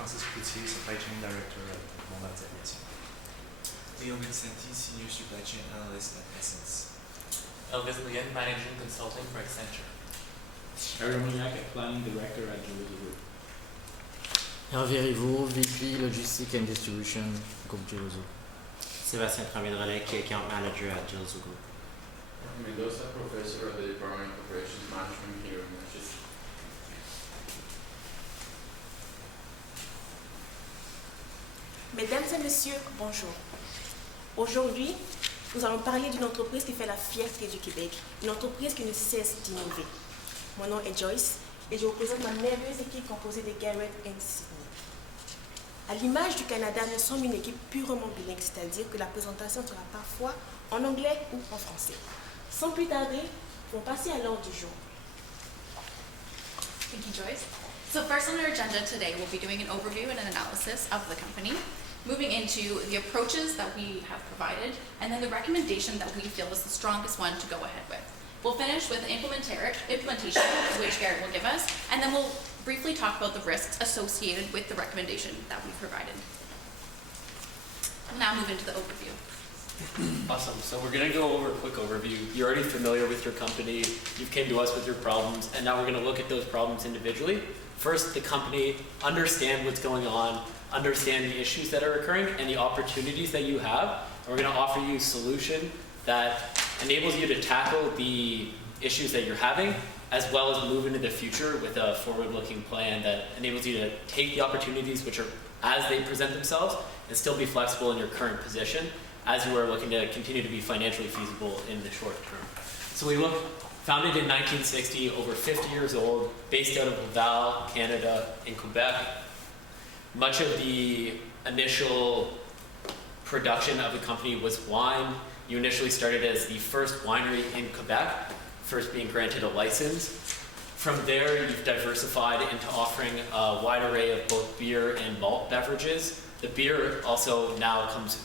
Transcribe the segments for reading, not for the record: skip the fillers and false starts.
Francis Coutier, Supply Chain Director at Bombardier Aviation. Leo Vincenti, Senior Supply Chain Analyst at Essence. Elvis Lien, Managing Consulting for Accenture. Ariel Moniac, Planning Director at Geodese Group. Hervé Rivaux, VP Logistics and Distribution, Groupe Geodese. Sébastien Tremblay-Drolec, Account Manager at Geodese Group. Mendoza, Professor of the Department of Operations Management here in Manchester. Mesdames et messieurs, bonjour. Aujourd'hui, nous allons parler d'une entreprise qui fait la fierté du Québec, une entreprise qui ne cesse d'innover. Mon nom est Joyce et je représente ma merveilleuse équipe composée de Garrett et Sydney. À l'image du Canada, nous sommes une équipe purement bilingue, c'est-à-dire que la présentation sera parfois en anglais ou en français. Sans plus tarder, on va passer à l'ordre du jour. Thank you, Joyce. So first on our agenda today, we'll be doing an overview and an analysis of the company, moving into the approaches that we have provided, and then the recommendation that we feel is the strongest one to go ahead with. We'll finish with the implementation, which Garrett will give us, and then we'll briefly talk about the risks associated with the recommendation that we provided. We'll now move into the overview. Awesome. So we're going to go over a quick overview. You're already familiar with your company. You've came to us with your problems, and now we're going to look at those problems individually. First, the company, understand what's going on, understand the issues that are occurring and the opportunities that you have. And we're going to offer you a solution that enables you to tackle the issues that you're having, as well as move into the future with a forward-looking plan that enables you to take the opportunities which are as they present themselves and still be flexible in your current position as you are looking to continue to be financially feasible in the short term. So we look, founded in 1960, over 50 years old, based out of Laval, Canada, in Quebec. Much of the initial production of the company was wine. You initially started as the first winery in Quebec, first being granted a license. From there, you've diversified into offering a wide array of both beer and malt beverages. The beer also now comes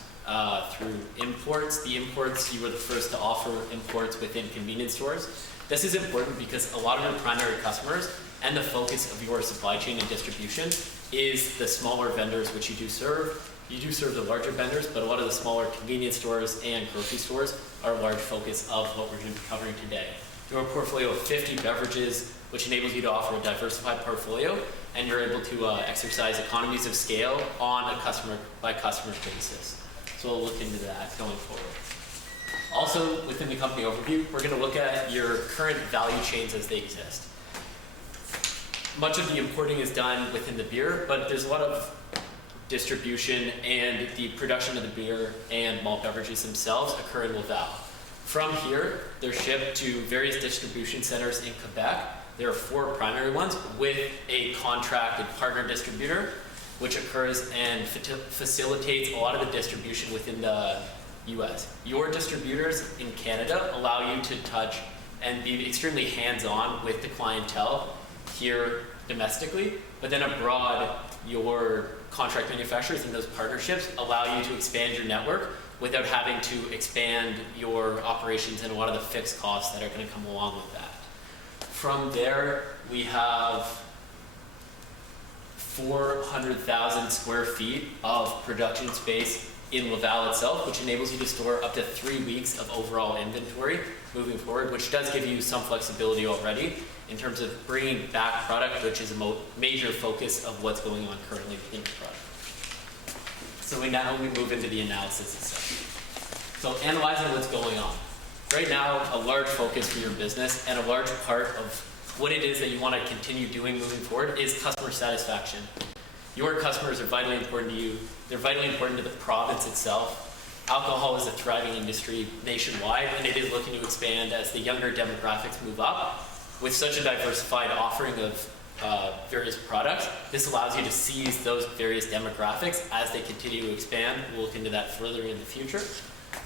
through imports. The imports, you were the first to offer imports within convenience stores. This is important because a lot of your primary customers and the focus of your supply chain and distribution is the smaller vendors which you do serve. You do serve the larger vendors, but a lot of the smaller convenience stores and grocery stores are a large focus of what we're going to be covering today. You have a portfolio of 50 beverages, which enables you to offer a diversified portfolio, and you're able to exercise economies of scale on a customer-by-customer basis. So we'll look into that going forward. Also, within the company overview, we're going to look at your current value chains as they exist. Much of the importing is done within the beer, but there's a lot of distribution and the production of the beer and malt beverages themselves occur in Laval. From here, they're shipped to various distribution centers in Quebec. There are 4 primary ones with a contracted partner distributor, which occurs and facilitates a lot of the distribution within the US. Your distributors in Canada allow you to touch and be extremely hands-on with the clientele here domestically, but then abroad, your contract manufacturers and those partnerships allow you to expand your network without having to expand your operations and a lot of the fixed costs that are going to come along with that. From there, we have 400,000 square feet of production space in Laval itself, which enables you to store up to 3 weeks of overall inventory moving forward, which does give you some flexibility already in terms of bringing back product, which is a major focus of what's going on currently within your product. So now we move into the analysis itself. So analyzing what's going on. Right now, a large focus for your business and a large part of what it is that you want to continue doing moving forward is customer satisfaction. Your customers are vitally important to you. They're vitally important to the province itself. Alcohol is a thriving industry nationwide, and it is looking to expand as the younger demographics move up. With such a diversified offering of various products, this allows you to seize those various demographics as they continue to expand. We'll look into that further in the future.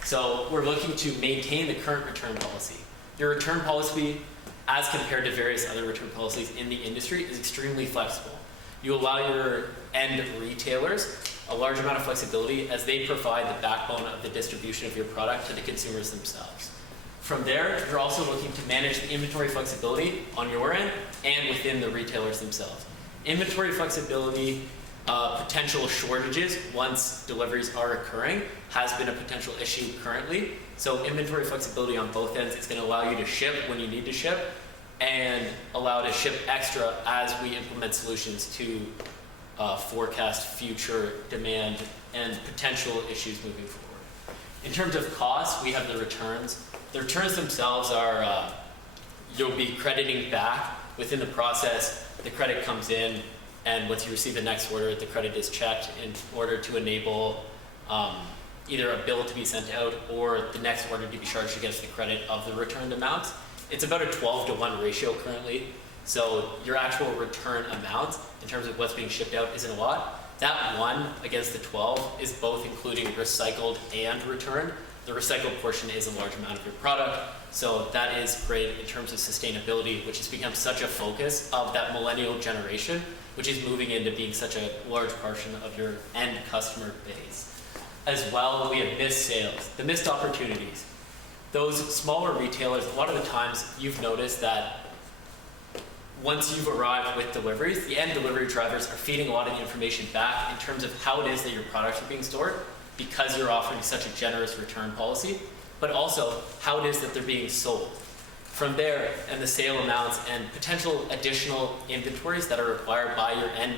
So we're looking to maintain the current return policy. Your return policy, as compared to various other return policies in the industry, is extremely flexible. You allow your end retailers a large amount of flexibility as they provide the backbone of the distribution of your product to the consumers themselves. From there, you're also looking to manage the inventory flexibility on your end and within the retailers themselves. Inventory flexibility Potential shortages once deliveries are occurring has been a potential issue currently. So inventory flexibility on both ends is going to allow you to ship when you need to ship and allow to ship extra as we implement solutions to forecast future demand and potential issues moving forward. In terms of cost, we have the returns. The returns themselves are, you'll be crediting back within the process. The credit comes in, and once you receive the next order, the credit is checked in order to enable either a bill to be sent out or the next order to be charged against the credit of the returned amount. It's about a 12-to-1 ratio currently, so your actual return amount in terms of what's being shipped out isn't a lot. That 1 against the 12 is both including recycled and returned. The recycled portion is a large amount of your product, so that is great in terms of sustainability, which has become such a focus of that millennial generation, which is moving into being such a large portion of your end customer base. As well, we have missed sales, the missed opportunities. Those smaller retailers, a lot of the times you've noticed that once you've arrived with deliveries, the end delivery drivers are feeding a lot of the information back in terms of how it is that your products are being stored, because you're offering such a generous return policy, but also how it is that they're being sold. From there, and the sale amounts and potential additional inventories that are required by your end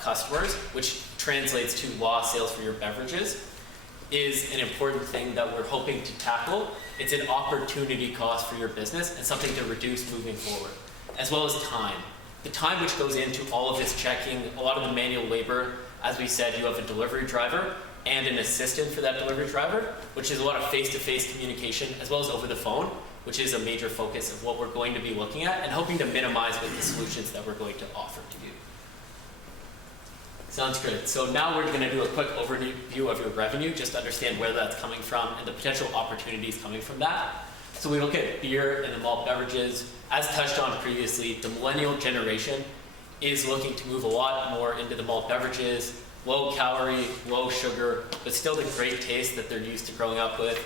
customers, which translates to lost sales for your beverages, is an important thing that we're hoping to tackle. It's an opportunity cost for your business and something to reduce moving forward, as well as time. The time which goes into all of this checking, a lot of the manual labor. As we said, you have a delivery driver and an assistant for that delivery driver, which is a lot of face-to-face communication, as well as over the phone, which is a major focus of what we're going to be looking at and hoping to minimize with the solutions that we're going to offer to you. Sounds good. So now we're going to do a quick overview of your revenue, just to understand where that's coming from and the potential opportunities coming from that. So we look at beer and the malt beverages. As touched on previously, the millennial generation is looking to move a lot more into the malt beverages, low calorie, low sugar, but still the great taste that they're used to growing up with.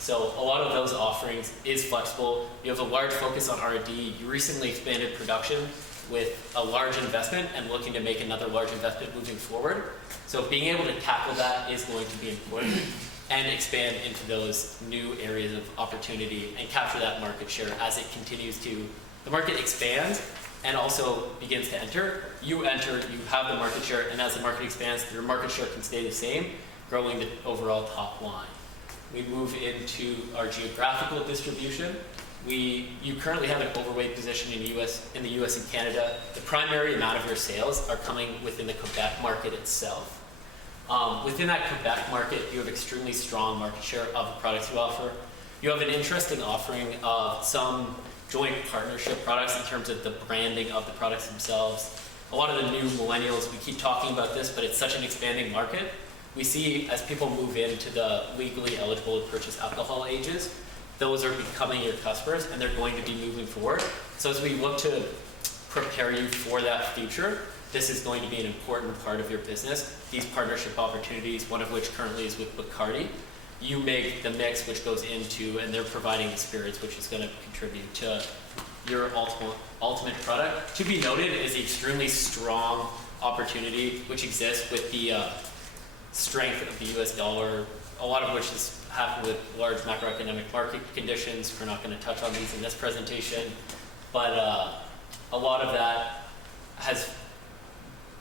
So a lot of those offerings is flexible. You have a large focus on R&D. You recently expanded production with a large investment and looking to make another large investment moving forward. So being able to tackle that is going to be important and expand into those new areas of opportunity and capture that market share as it continues to, the market expands and also begins to enter. You enter, you have the market share, and as the market expands, your market share can stay the same, growing the overall top line. We move into our geographical distribution. You currently have an overweight position in the US and Canada. The primary amount of your sales are coming within the Quebec market itself. Within that Quebec market, you have extremely strong market share of the products you offer. You have an interesting offering of some joint partnership products in terms of the branding of the products themselves. A lot of the new millennials, we keep talking about this, but it's such an expanding market. We see as people move into the legally eligible to purchase alcohol ages, those are becoming your customers and they're going to be moving forward. So as we look to prepare you for that future, this is going to be an important part of your business. These partnership opportunities, one of which currently is with Bacardi, you make the mix which goes into, and they're providing the spirits which is going to contribute to your ultimate product. To be noted is the extremely strong opportunity which exists with the strength of the US dollar, a lot of which has happened with large macroeconomic market conditions. We're not going to touch on these in this presentation, but a lot of that has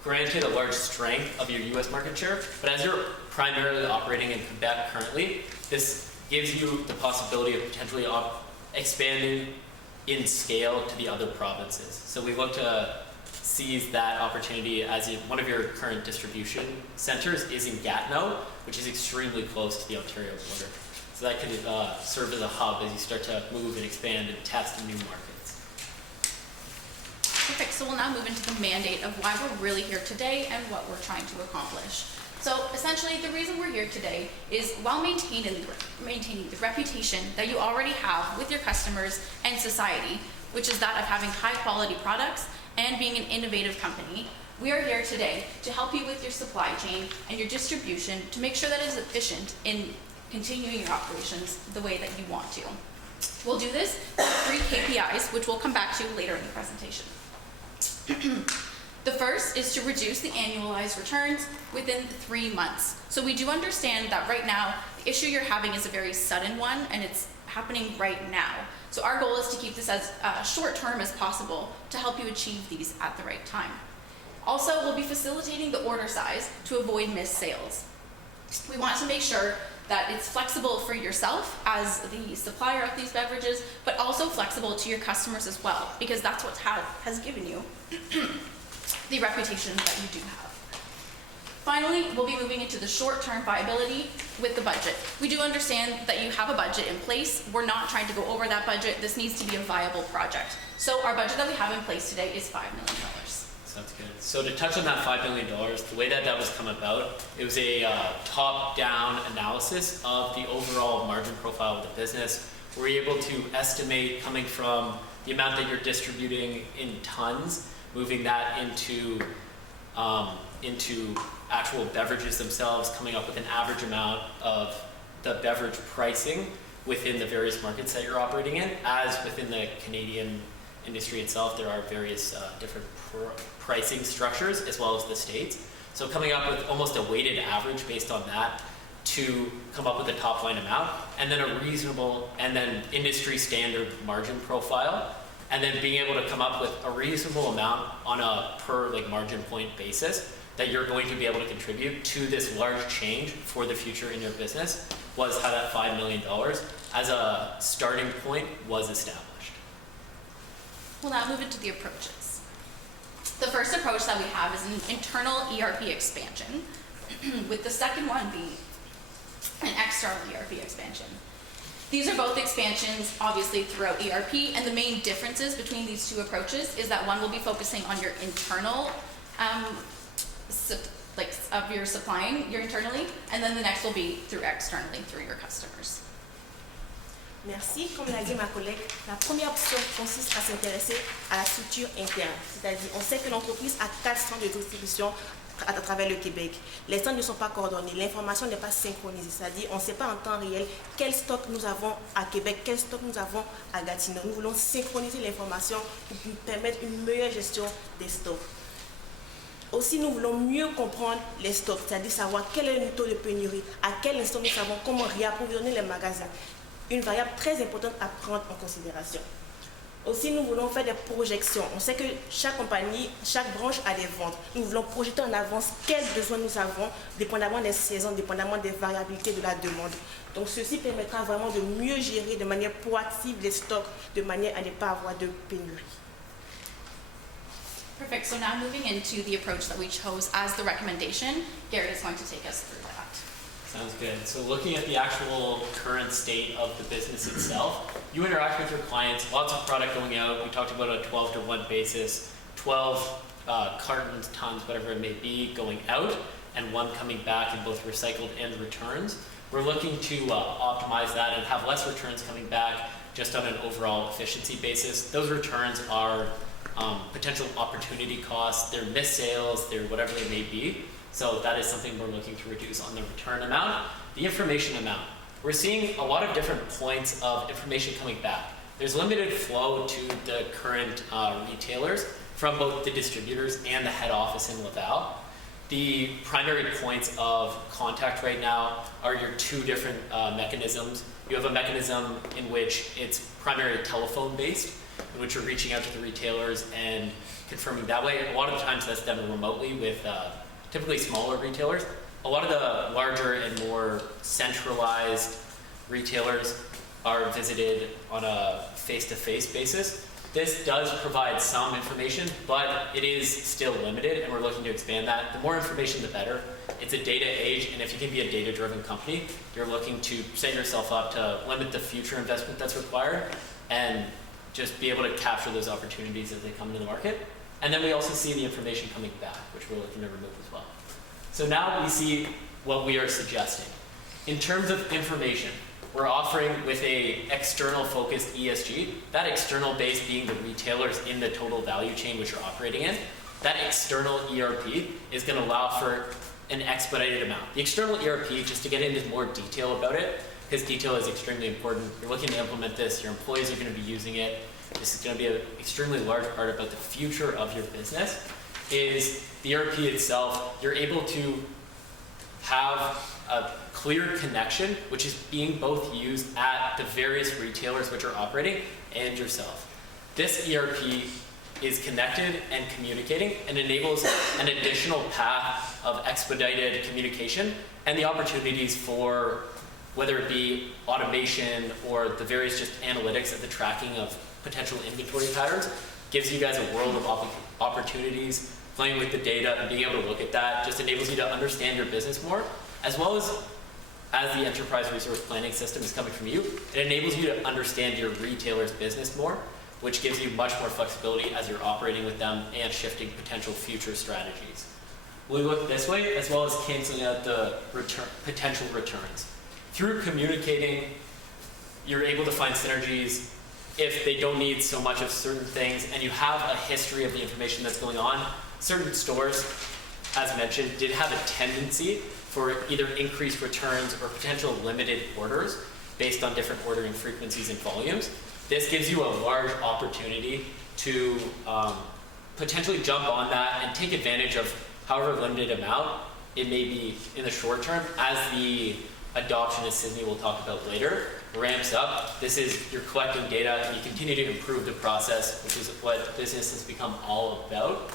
granted a large strength of your US market share, but as you're primarily operating in Quebec currently, this gives you the possibility of potentially expanding in scale to the other provinces. So we look to seize that opportunity as one of your current distribution centers is in Gatineau, which is extremely close to the Ontario border. So that could serve as a hub as you start to move and expand and test new markets. Perfect, so we'll now move into the mandate of why we're really here today and what we're trying to accomplish. So essentially the reason we're here today is while maintaining the reputation that you already have with your customers and society, which is that of having high quality products and being an innovative company, we are here today to help you with your supply chain and your distribution to make sure that it is efficient in continuing your operations the way that you want to. We'll do this with 3 KPIs, which we'll come back to later in the presentation. The first is to reduce the annualized returns within 3 months. So we do understand that right now, the issue you're having is a very sudden one, and it's happening right now. So our goal is to keep this as short term as possible to help you achieve these at the right time. Also, we'll be facilitating the order size to avoid missed sales. We want to make sure that it's flexible for yourself as the supplier of these beverages, but also flexible to your customers as well, because that's what has given you the reputation that you do have. Finally, we'll be moving into the short-term viability with the budget. We do understand that you have a budget in place. We're not trying to go over that budget. This needs to be a viable project. So our budget that we have in place today is $5 million. Sounds good. So to touch on that $5 million, the way that was come about, it was a top-down analysis of the overall margin profile of the business. We're able to estimate, coming from the amount that you're distributing in tons, moving that into actual beverages themselves, coming up with an average amount of the beverage pricing within the various markets that you're operating in. As within the Canadian industry itself, there are various different pricing structures, as well as the states. So coming up with almost a weighted average based on that to come up with a top line amount, and then a reasonable, and then industry standard margin profile, and then being able to come up with a reasonable amount on a per margin point basis that you're going to be able to contribute to this large change for the future in your business, was how that $5 million as a starting point was established. We'll now move into the approaches. The first approach that we have is an internal ERP expansion, with the second one being an external ERP expansion. These are both expansions, obviously, throughout ERP, and the main differences between these two approaches is that one will be focusing on your internal, of your supplying your internally, and then the next will be through externally, through your customers. Merci. Comme l'a dit ma collègue, la première option consiste à s'intéresser à la structure interne. C'est-à-dire, on sait que l'entreprise a 4 centres de distribution à travers le Québec. Les centres ne sont pas coordonnés, l'information n'est pas synchronisée. C'est-à-dire, on ne sait pas en temps réel quel stock nous avons à Québec, quel stock nous avons à Gatineau. Nous voulons synchroniser l'information pour nous permettre une meilleure gestion des stocks. Aussi, nous voulons mieux comprendre les stocks, c'est-à-dire savoir quel est le taux de pénurie, à quel instant nous savons comment réapprovisionner les magasins. Une variable très importante à prendre en considération. Aussi, nous voulons faire des projections. On sait que chaque compagnie, chaque branche a des ventes. Nous voulons projeter en avance quels besoins nous avons, dépendamment des saisons, dépendamment des variabilités de la demande. Donc, ceci permettra vraiment de mieux gérer de manière proactive les stocks, de manière à ne pas avoir de pénurie. Perfect. So now moving into the approach that we chose as the recommendation, Garrett is going to take us through that. Sounds good. So looking at the actual current state of the business itself, you interact with your clients, lots of product going out. We talked about a 12-to-1 basis, 12 cartons, tons, whatever it may be, going out, and 1 coming back in both recycled and returns. We're looking to optimize that and have less returns coming back just on an overall efficiency basis. Those returns are potential opportunity costs, they're missed sales, they're whatever they may be. So that is something we're looking to reduce on the return amount. The information amount. We're seeing a lot of different points of information coming back. There's limited flow to the current retailers from both the distributors and the head office in Laval. The primary points of contact right now are your 2 different mechanisms. You have a mechanism in which it's primarily telephone based, in which you're reaching out to the retailers and confirming that way. A lot of times that's done remotely with typically smaller retailers. A lot of the larger and more centralized retailers are visited on a face-to-face basis. This does provide some information, but it is still limited, and we're looking to expand that. The more information, the better. It's a data age, and if you can be a data-driven company, you're looking to set yourself up to limit the future investment that's required and just be able to capture those opportunities as they come into the market. And then we also see the information coming back, which we're looking to remove as well. So now we see what we are suggesting. In terms of information, we're offering with a external focused ESG, that external base being the retailers in the total value chain which you're operating in. That external ERP is going to allow for an expedited amount. The external ERP, just to get into more detail about it, because detail is extremely important. You're looking to implement this, your employees are going to be using it. This is going to be an extremely large part about the future of your business. is the ERP itself, you're able to have a clear connection, which is being both used at the various retailers which are operating and yourself. This ERP is connected and communicating and enables an additional path of expedited communication and the opportunities for whether it be automation or the various just analytics of the tracking of potential inventory patterns, gives you guys a world of opportunities. Playing with the data and being able to look at that just enables you to understand your business more, as well as the enterprise resource planning system is coming from you, it enables you to understand your retailer's business more, which gives you much more flexibility as you're operating with them and shifting potential future strategies. We look this way, as well as canceling out the potential returns. Through communicating, you're able to find synergies if they don't need so much of certain things and you have a history of the information that's going on. Certain stores, as mentioned, did have a tendency for either increased returns or potential limited orders based on different ordering frequencies and volumes. This gives you a large opportunity to potentially jump on that and take advantage of however limited amount it may be in the short term as the adoption, as Sydney will talk about later, ramps up. This is, you're collecting data and you continue to improve the process, which is what business has become all about.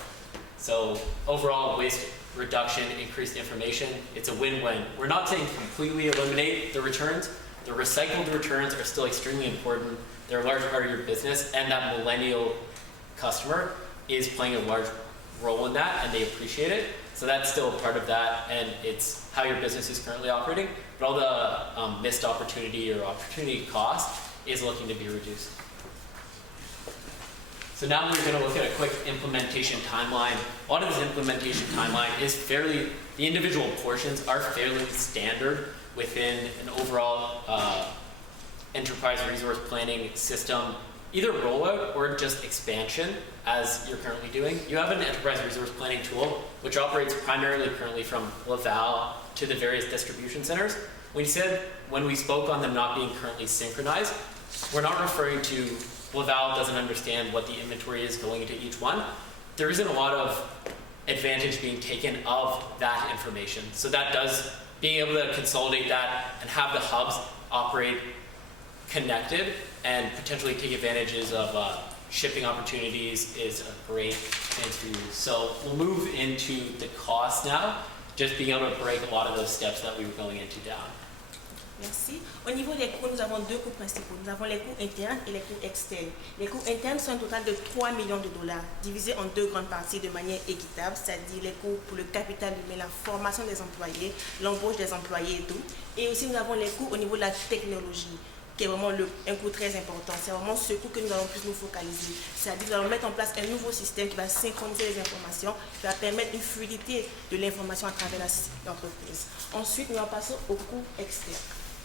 So overall, waste reduction, increased information, it's a win-win. We're not saying completely eliminate the returns. The recycled returns are still extremely important. They're a large part of your business, and that millennial customer is playing a large role in that, and they appreciate it. So that's still a part of that, and it's how your business is currently operating. But all the missed opportunity or opportunity cost is looking to be reduced. So now we're going to look at a quick implementation timeline. A lot of this implementation timeline is the individual portions are fairly standard within an overall enterprise resource planning system, either rollout or just expansion as you're currently doing. You have an enterprise resource planning tool which operates primarily currently from Laval to the various distribution centers. When we spoke on them not being currently synchronized, we're not referring to Laval doesn't understand what the inventory is going into each one. There isn't a lot of advantage being taken of that information. So that does, being able to consolidate that and have the hubs operate connected and potentially take advantages of shipping opportunities is a great thing to use. So we'll move into the cost now, just being able to break a lot of those steps that we were going into down. Merci. Au niveau des coûts, nous avons deux coûts principaux. Nous avons les coûts internes et les coûts externes. Les coûts internes sont un total de 3 millions de dollars, divisés en deux grandes parties de manière équitable, c'est-à-dire les coûts pour le capital humain, la formation des employés, l'embauche des employés et tout. Et aussi, nous avons les coûts au niveau de la technologie, qui est vraiment un coût très important. C'est vraiment ce coût que nous allons plus nous focaliser. C'est-à-dire que nous allons mettre en place un nouveau système qui va synchroniser les informations, qui va permettre une fluidité de l'information à travers l'entreprise. Ensuite, nous allons passer aux coûts externes.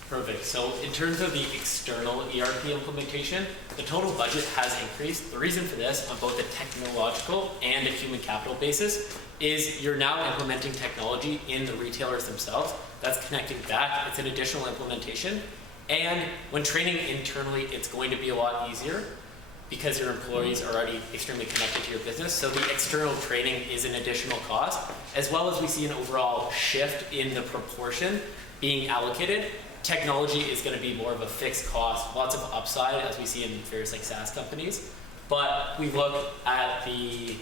Perfect. So in terms of the external ERP implementation, the total budget has increased. The reason for this on both a technological and a human capital basis is you're now implementing technology in the retailers themselves. That's connecting back. It's an additional implementation. And when training internally, it's going to be a lot easier because your employees are already extremely connected to your business. So the external training is an additional cost, as well as we see an overall shift in the proportion being allocated. Technology is going to be more of a fixed cost, lots of upside as we see in various like SaaS companies. But we look at the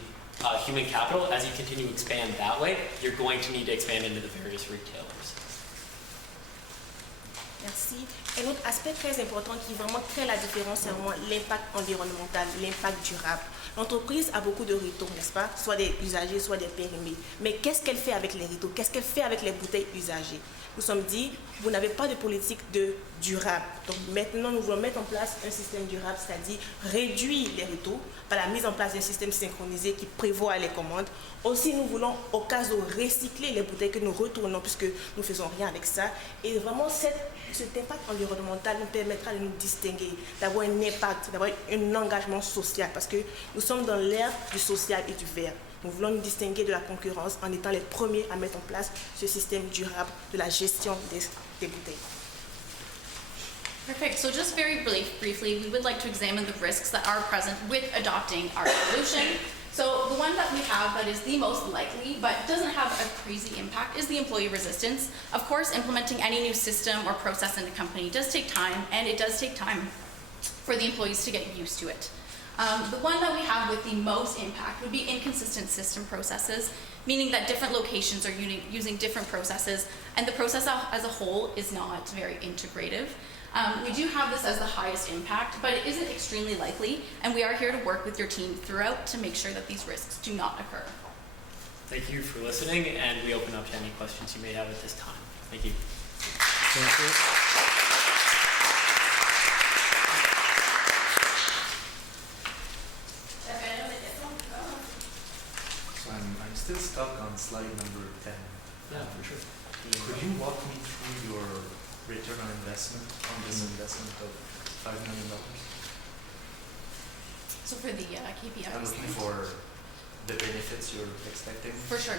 human capital, as you continue to expand that way, you're going to need to expand into the various retailers. Merci. Un autre aspect très important qui vraiment crée la différence, c'est vraiment l'impact environnemental, l'impact durable. L'entreprise a beaucoup de retours, n'est-ce pas? Soit des usagers, soit des périmés. Mais qu'est-ce qu'elle fait avec les retours? Qu'est-ce qu'elle fait avec les bouteilles usagées? Nous sommes dit, vous n'avez pas de politique de durable. Donc maintenant, nous voulons mettre en place un système durable, c'est-à-dire réduire les retours par la mise en place d'un système synchronisé qui prévoit les commandes. Aussi, nous voulons, au cas où, recycler les bouteilles que nous retournons puisque nous ne faisons rien avec ça. Et vraiment, cet impact environnemental nous permettra de nous distinguer, d'avoir un impact, d'avoir un engagement social parce que nous sommes dans l'ère du social et du vert. Nous voulons nous distinguer de la concurrence en étant les premiers à mettre en place ce système durable de la gestion des bouteilles. Perfect. So just very briefly, we would like to examine the risks that are present with adopting our solution. So the one that we have that is the most likely but doesn't have a crazy impact is the employee resistance. Of course, implementing any new system or process in a company does take time, and it does take time for the employees to get used to it. The one that we have with the most impact would be inconsistent system processes, meaning that different locations are using different processes, and the process as a whole is not very integrative. We do have this as the highest impact, but it isn't extremely likely, and we are here to work with your team throughout to make sure that these risks do not occur. Thank you for listening, and we open up to any questions you may have at this time. Thank you. Thank you. So I'm still stuck on slide number 10. Yeah, for sure. Could you walk me through your return on investment on this investment of $5 million? So for the KPIs. I'm looking for the benefits you're expecting. For sure.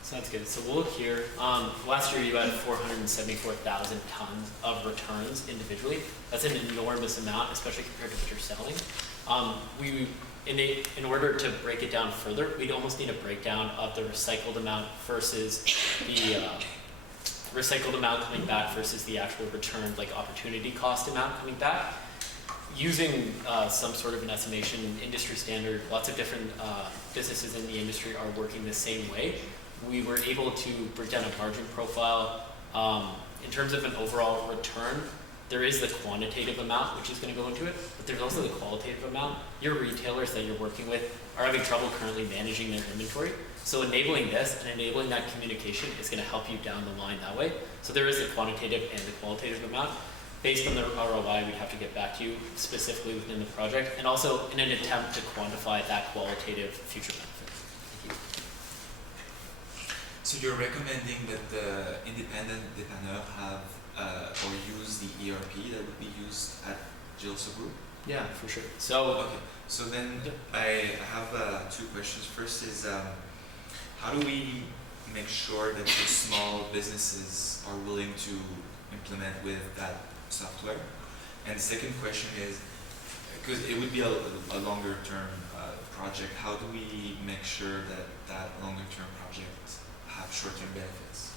Sounds good. So we'll look here. Last year you had 474,000 tons of returns individually. That's an enormous amount, especially compared to what you're selling. In order to break it down further, we'd almost need a breakdown of the recycled amount versus the recycled amount coming back versus the actual return, like opportunity cost amount coming back. Using some sort of an estimation, industry standard, lots of different businesses in the industry are working the same way. We were able to break down a margin profile. In terms of an overall return, there is the quantitative amount, which is going to go into it, but there's also the qualitative amount. Your retailers that you're working with are having trouble currently managing their inventory. So enabling this and enabling that communication is going to help you down the line that way. So there is the quantitative and the qualitative amount. Based on the ROI, we'd have to get back to you specifically within the project, and also in an attempt to quantify that qualitative future benefit. Thank you. So you're recommending that the independent dépanneur have or use the ERP that would be used at Gilles Group? Yeah, for sure. So Okay, so then I have two questions. First is how do we make sure that the small businesses are willing to implement with that software? And the second question is, because it would be a longer term project, how do we make sure that that longer term project have short term benefits?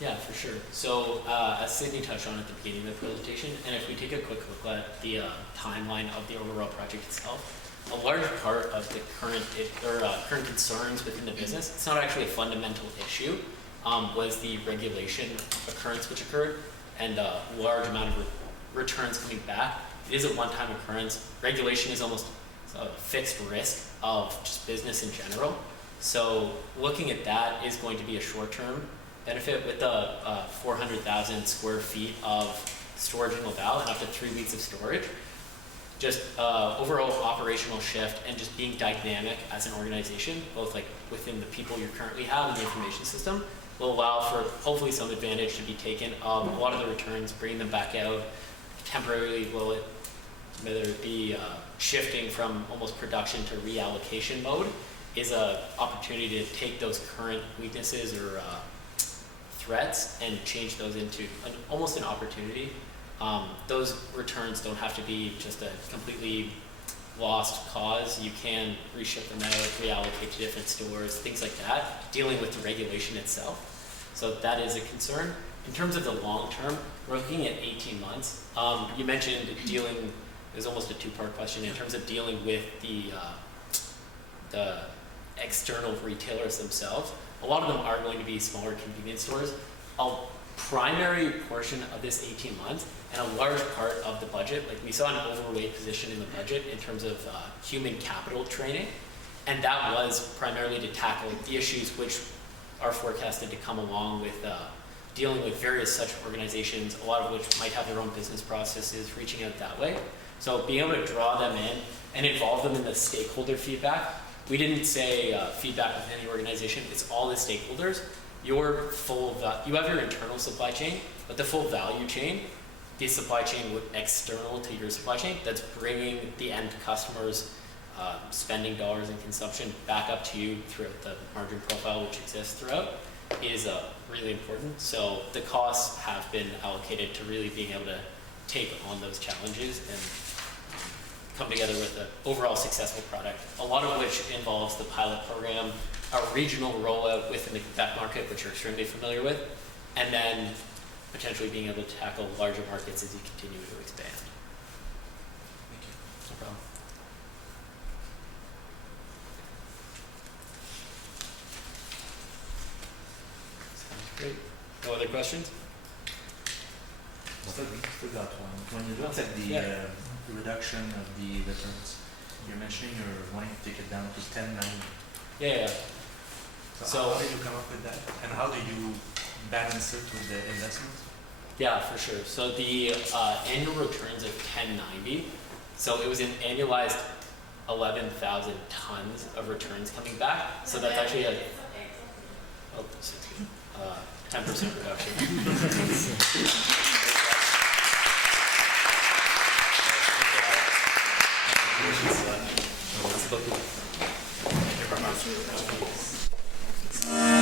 yeah, for sure. So as Sydney touched on at the beginning of the presentation, and if we take a quick look at the timeline of the overall project itself, a large part of the current concerns within the business, it's not actually a fundamental issue, was the regulation occurrence which occurred, and a large amount of returns coming back. It is a one-time occurrence. Regulation is almost a fixed risk of just business in general. So looking at that is going to be a short-term benefit with the 400,000 square feet of storage in Laval and up to 3 weeks of storage. Just overall operational shift and just being dynamic as an organization, both like within the people you currently have and the information system, will allow for hopefully some advantage to be taken of a lot of the returns, bringing them back out temporarily, whether it be shifting from almost production to reallocation mode, is an opportunity to take those current weaknesses or threats and change those into almost an opportunity. Those returns don't have to be just a completely lost cause. You can reship them out, reallocate to different stores, things like that, dealing with the regulation itself. So that is a concern. In terms of the long term, we're looking at 18 months. You mentioned dealing, it was almost a two-part question, in terms of dealing with the external retailers themselves. A lot of them are going to be smaller convenience stores. A primary portion of this 18 months and a large part of the budget, like we saw an overweight position in the budget in terms of human capital training, and that was primarily to tackle the issues which are forecasted to come along with dealing with various such organizations, a lot of which might have their own business processes, reaching out that way. So being able to draw them in and involve them in the stakeholder feedback. We didn't say feedback with any organization, it's all the stakeholders. You have your internal supply chain, but the full value chain, the supply chain external to your supply chain, that's bringing the end customers spending dollars and consumption back up to you throughout the margin profile which exists throughout, is really important. So the costs have been allocated to really being able to take on those challenges and come together with an overall successful product, a lot of which involves the pilot program, a regional rollout within the Quebec market, which you're extremely familiar with, and then potentially being able to tackle larger markets as you continue to expand. Thank you. No problem. Sounds great. No other questions? Still got one. When you look at the Yeah. reduction of the returns, you're mentioning you're wanting to take it down to 10.90. Yeah. So- how did you come up with that? And how do you balance it with the investment? Yeah, for sure. So the annual returns of 1090, so it was an annualized 11,000 tons of returns coming back. So that's actually a 10% reduction. Thank you very much.